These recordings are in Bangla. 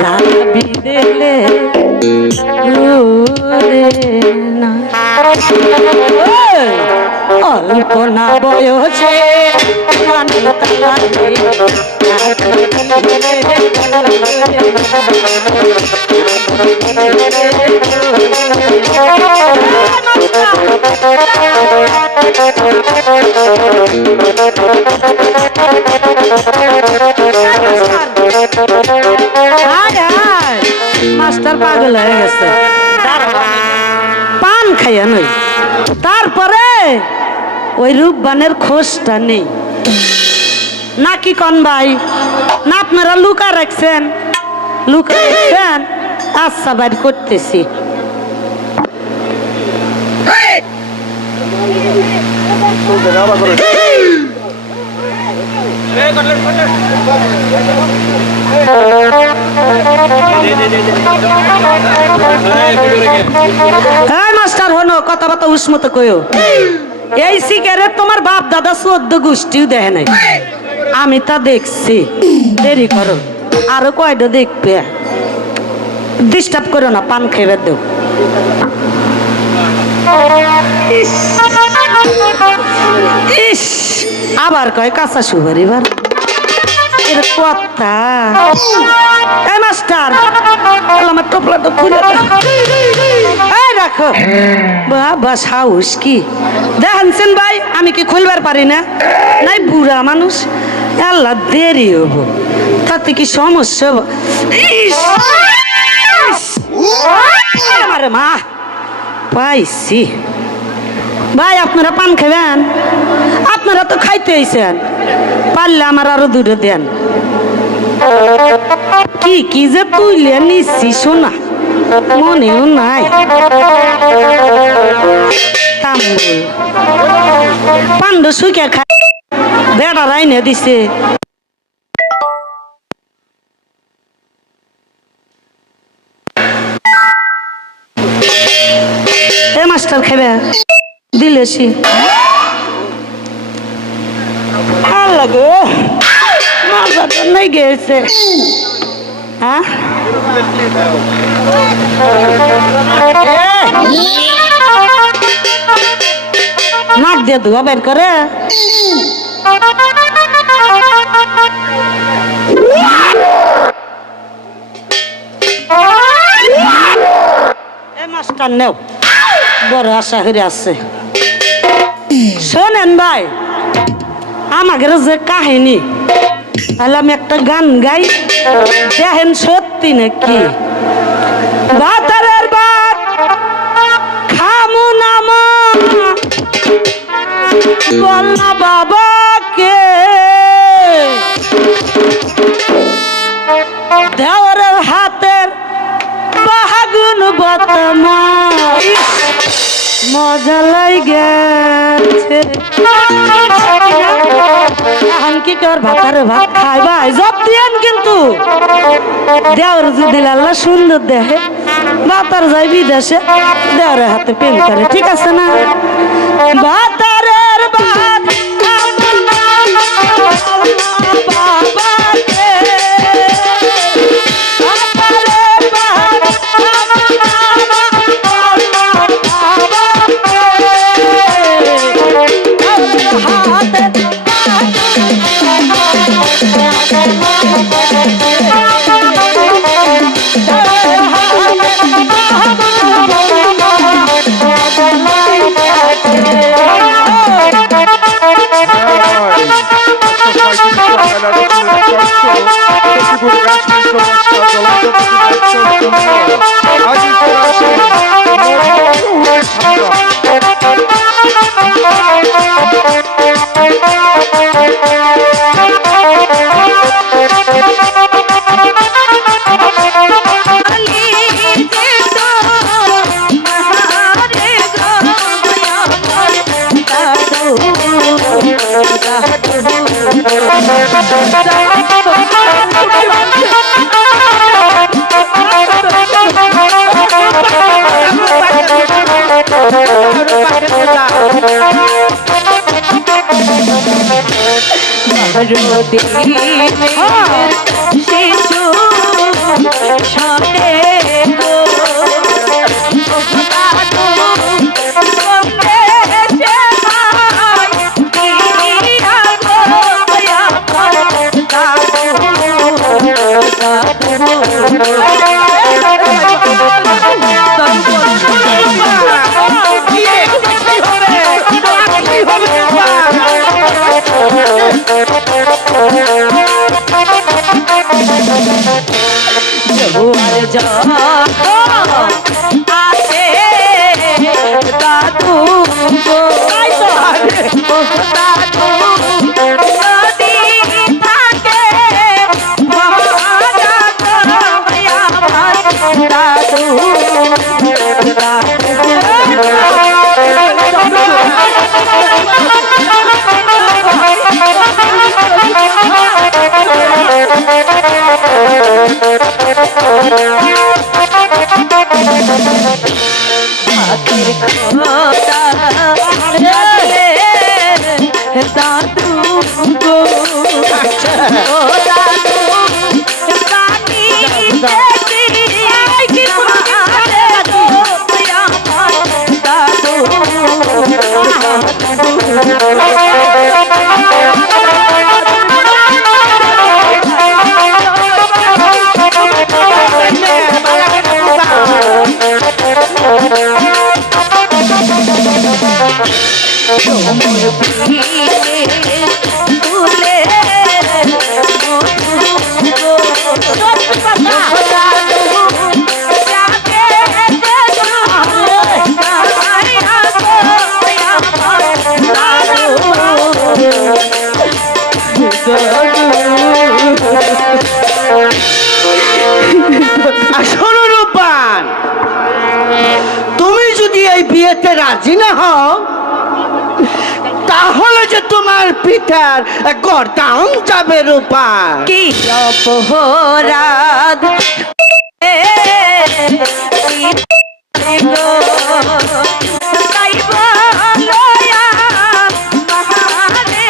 চাবি দিলে না অল্প না বয়সে মাস্টার পাগল হয়ে গেছে পান খাইয়া নই তারপরে ওই রূপবানের খোঁজটা নেই নাকি কন ভাই না আপনারা লুকা রাখছেন লুকা রাখছেন আচ্ছা বাইর করতেছি মাস্টার হনো কথা বার্তা উষ্মত কইও এই সিগারেট তোমার বাপ দাদা 14 গোষ্ঠীও দেখে নাই আমি তা দেখছি দেরি করো আরো কয়টা দেখবে ডিস্টার্ব করো না পান খেয়ে দেও ইস আবার কয় কাঁচা সুপারি বার এর কথা এই মাস্টার আমার টোপলাটা খুলে এই রাখো বাবা সাহস কি দেখেন ভাই আমি কি খুলবার পারি না নাই বুড়া মানুষ আল্লাহ দেরি হব তাতে কি সমস্যা আমার মা পাইছি ভাই আপনারা পান খাবেন আপনারা তো খাইতে আইছেন পারলে আমার আরো দূরে দেন কি কি যে তুইলে নিচ্ছি শোনা মনেও নাই পান্ড শুকে খাই বেড়া রাইনে দিছে এ মাস্টার খাবে দিলেছি লাগে মাথাটা নাই গেছে হ্যাঁ নাক দিয়ে ধোয়া বের করে মাস্টার নেও বড় আশা করে আছে শোনেন ভাই আমাকে যে কাহিনী তাহলে আমি একটা গান গাই দেখেন সত্যি নাকি ভাতারের ভাত খামু নাম বল না বাবাকে দেওয়ারের হাতের বাহাগুন বতমা মজা লাগছে এখন কি কর ভাতারে ভাত খাই ভাই জব দিয়েন কিন্তু দেওয়ার যদি আল্লাহ সুন্দর দেখে ভাতার যাই বিদেশে দেওয়ারের হাতে প্রেম করে ঠিক আছে না ভাতারের ভাত আসে দাদু গো দাদু নদী থাকে মহারাজা আমার দাদু দাদু গো দাদু রানী দাদু শোনো রূপবান, তুমি যদি এই বিয়েতে রাজি না হও তাহলে যে তোমার পিতার গর্দান যাবে রূপবান। কি অপরাধ তাই বলয়া মহারে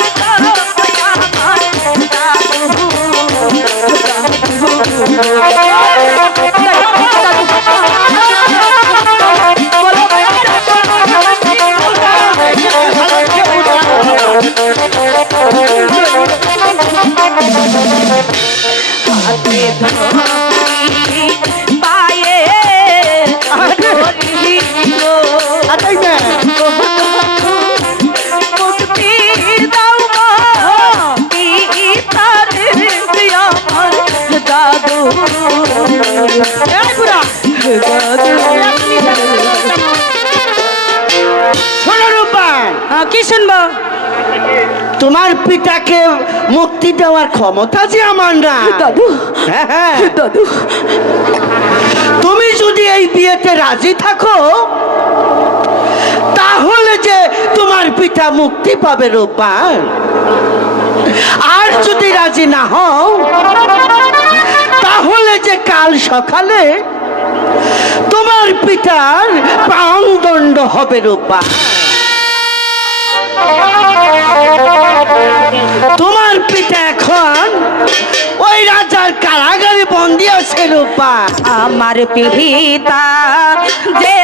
পায়ে মুক্তি দাও দাদু শোনো রূপবান, কি শুনবো? তোমার পিতাকে মুক্তি দেওয়ার ক্ষমতা যে আমার না দাদু হ্যাঁ হ্যাঁ, দাদু তুমি যদি এই বিয়েতে রাজি থাকো তাহলে যে তোমার পিতা মুক্তি পাবে রূপবান। আর যদি রাজি না হও তাহলে যে কাল সকালে তোমার পিতার প্রাণদণ্ড হবে রূপবান। তোমার পিতা এখন ওই রাজার কারাগারে বন্দী আছে রূপবান। আমার পিতা যে